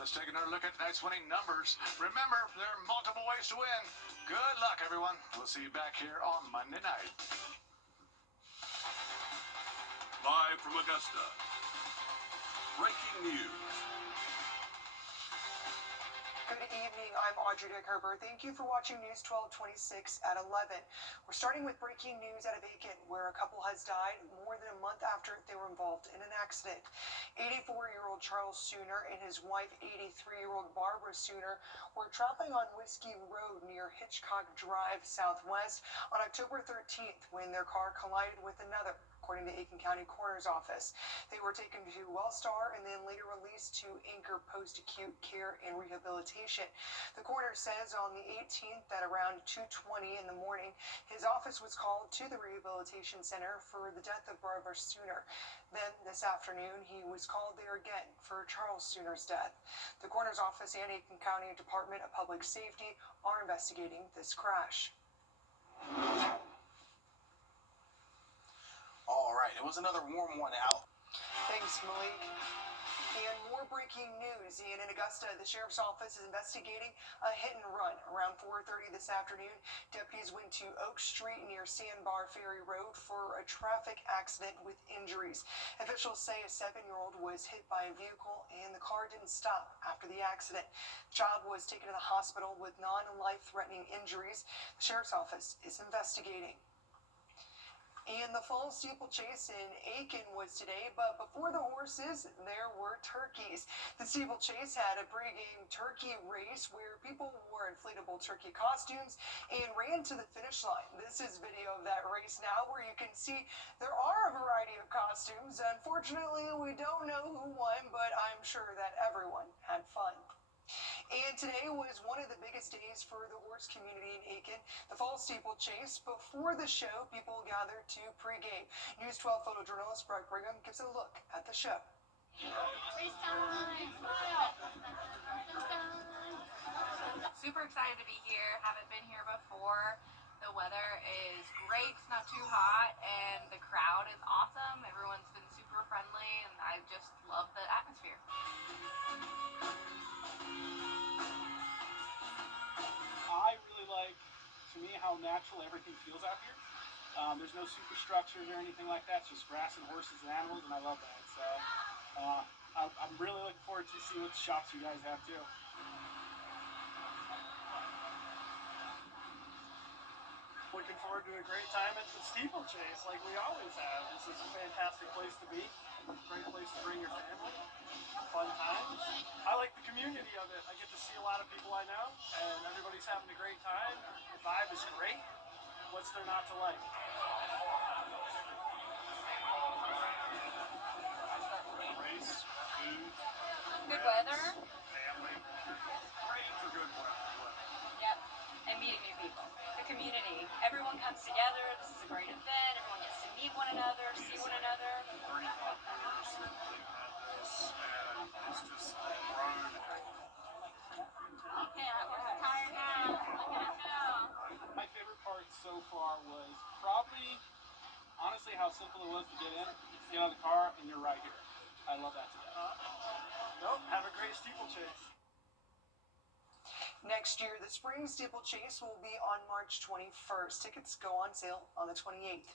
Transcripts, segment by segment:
Let's take another look at tonight's winning numbers. Remember, there are multiple ways to win. Good luck, everyone. We'll see you back here on Monday night. Live from Augusta, breaking news. Good evening, I'm Audrey Dick-Herber. Thank you for watching News 1226 at 11. We're starting with breaking news out of Aiken, where a couple has died more than a month after they were involved in an accident. 84-year-old Charles Sooner and his wife, 83-year-old Barbara Sooner, were traveling on Whiskey Road near Hitchcock Drive Southwest on October 13th when their car collided with another, according to Aiken County Coroner's Office. They were taken to Wellstar and then later released to Anchor Post-Acute Care and Rehabilitation. The coroner says on the 18th at around 2:20 in the morning, his office was called to the Rehabilitation Center for the death of Barbara Sooner. Then this afternoon, he was called there again for Charles Sooner's death. The coroner's office and Aiken County Department of Public Safety are investigating this crash. All right, it was another warm one out. Thanks, Malik. And more breaking news. In Augusta, the sheriff's office is investigating a hit and run. Around 4:30 this afternoon, deputies went to Oak Street near Sandbar Ferry Road for a traffic accident with injuries. Officials say a 7-year-old was hit by a vehicle and the car didn't stop after the accident. The child was taken to the hospital with non-life-threatening injuries. The sheriff's office is investigating. And the fall steeplechase in Aiken was today, but before the horses, there were turkeys. The steeplechase had a pregame turkey race where people wore inflatable turkey costumes and ran to the finish line. This is video of that race now where you can see there are a variety of costumes. Unfortunately, we don't know who won, but I'm sure that everyone had fun. And today was one of the biggest days for the horse community in Aiken, the fall steeplechase. Before the show, people gathered to pregame. News 12 photojournalist Brett Brigham gives a look at the show. Race time! Smile! Super excited to be here. Haven't been here before. The weather is great. It's not too hot, and the crowd is awesome. Everyone's been super friendly, and I just love the atmosphere. I really like, to me, how natural everything feels out here. There's no superstructures or anything like that. It's just grass and horses and animals, and I love that. So I'm really looking forward to see what shops you guys have too. Looking forward to a great time at the steeplechase, like we always have. This is a fantastic place to be. Great place to bring your family. Fun times. I like the community of it. I get to see a lot of people I know, and everybody's having a great time. The vibe is great. What's there not to like? Race, food, Good weather. family. Great for good weather. Yep. And meeting new people. The community. Everyone comes together. This is a great event. Everyone gets to meet one another, see one another. 35 years that they've had this, and it's just grown. Okay, we're tired now. Look at us now. My favorite part so far was probably, honestly, how simple it was to get in. Get out of the car, and you're right here. I love that today. Nope, have a great steeplechase. Next year, the spring steeplechase will be on March 21st. Tickets go on sale on the 28th.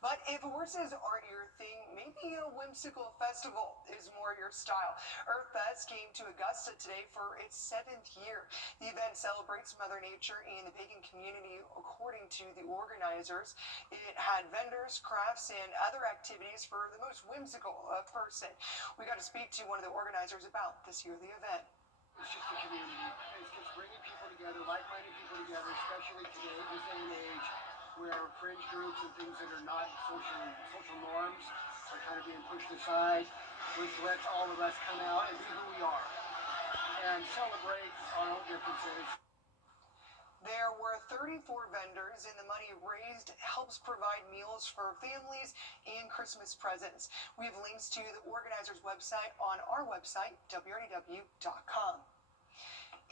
But if horses aren't your thing, maybe a whimsical festival is more your style. Earthfest came to Augusta today for its 7th year. The event celebrates Mother Nature and the pagan community, according to the organizers. It had vendors, crafts, and other activities for the most whimsical person. We got to speak to one of the organizers about this yearly event. It's just the community. It's just bringing people together, like-minded people together, especially today, this day and age, where fringe groups and things that are not social norms are kind of being pushed aside. Which lets all of us come out and be who we are and celebrate our own differences. There were 34 vendors, and the money raised helps provide meals for families and Christmas presents. We have links to the organizers' website on our website, WJBF.com.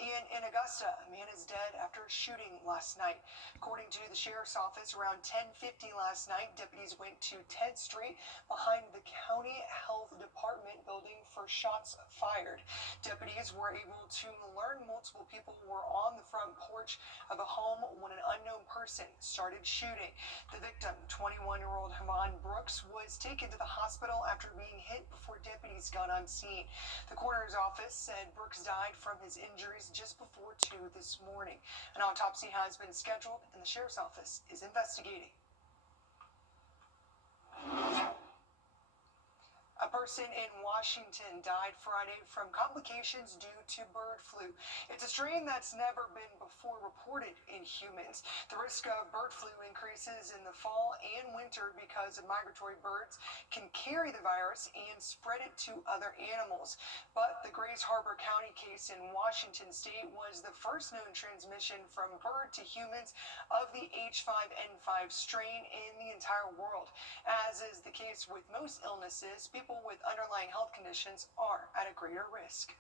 And in Augusta, a man is dead after a shooting last night. According to the sheriff's office, around 10:50 last night, deputies went to 10th Street behind the county health department building for shots fired. Deputies were able to learn multiple people were on the front porch of a home when an unknown person started shooting. The victim, 21-year-old Havon Brooks, was taken to the hospital after being hit before deputies got on scene. The coroner's office said Brooks died from his injuries just before 2 this morning. An autopsy has been scheduled and the sheriff's office is investigating. A person in Washington died Friday from complications due to bird flu. It's a strain that's never been before reported in humans. The risk of bird flu increases in the fall and winter because of migratory birds can carry the virus and spread it to other animals. But the Grays Harbor County case in Washington state was the first known transmission from bird to humans of the H5N5 strain in the entire world. As is the case with most illnesses, people with underlying health conditions are at a greater risk.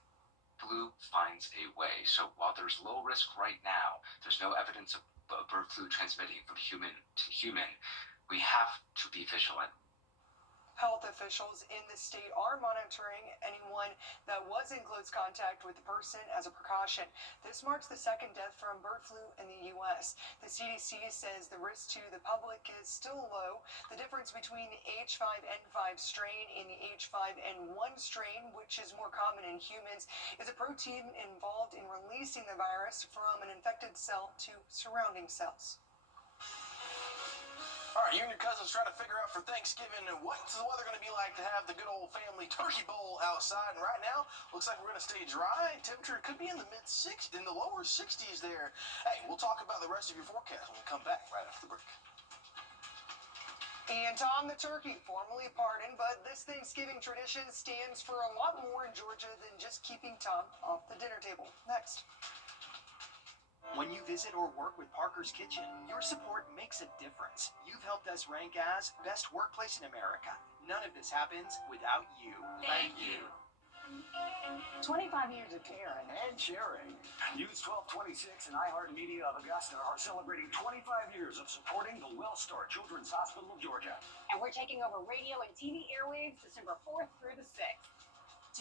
Flu finds a way. So while there's low risk right now, there's no evidence of bird flu transmitting from human to human. We have to be vigilant. Health officials in the state are monitoring anyone that was in close contact with the person as a precaution. This marks the second death from bird flu in the U.S. The CDC says the risk to the public is still low. The difference between the H5N5 strain and the H5N1 strain, which is more common in humans, is a protein involved in releasing the virus from an infected cell to surrounding cells. All right, you and your cousins trying to figure out for Thanksgiving what's the weather going to be like to have the good old family turkey bowl outside. And right now, looks like we're going to stay dry. Temperature could be in the lower 60s there. Hey, we'll talk about the rest of your forecast when we come back right after the break. And Tom the turkey, formally pardoned, but this Thanksgiving tradition stands for a lot more in Georgia than just keeping Tom off the dinner table. Next. When you visit or work with Parker's Kitchen, your support makes a difference. You've helped us rank as Best Workplace in America. None of this happens without you. Thank you. 25 years of caring and sharing. News 1226 and iHeartMedia of Augusta are celebrating 25 years of supporting the WellStar Children's Hospital of Georgia. And we're taking over radio and TV airwaves December 4th through the 6th.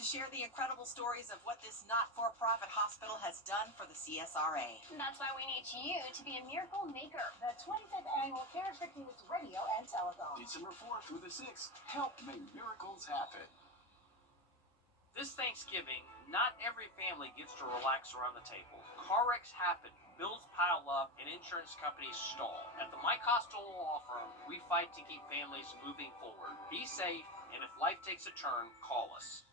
To share the incredible stories of what this not-for-profit hospital has done for the CSRA. That's why we need you to be a miracle maker. The 25th annual Cares for Kids Radio and Telethon. December 4th through the 6th. Help make miracles happen. This Thanksgiving, not every family gets to relax around the table. Car wrecks happen, bills pile up, and insurance companies stall. At the Mike Costello Law Firm, we fight to keep families moving forward. Be safe, and if life takes a turn, call us.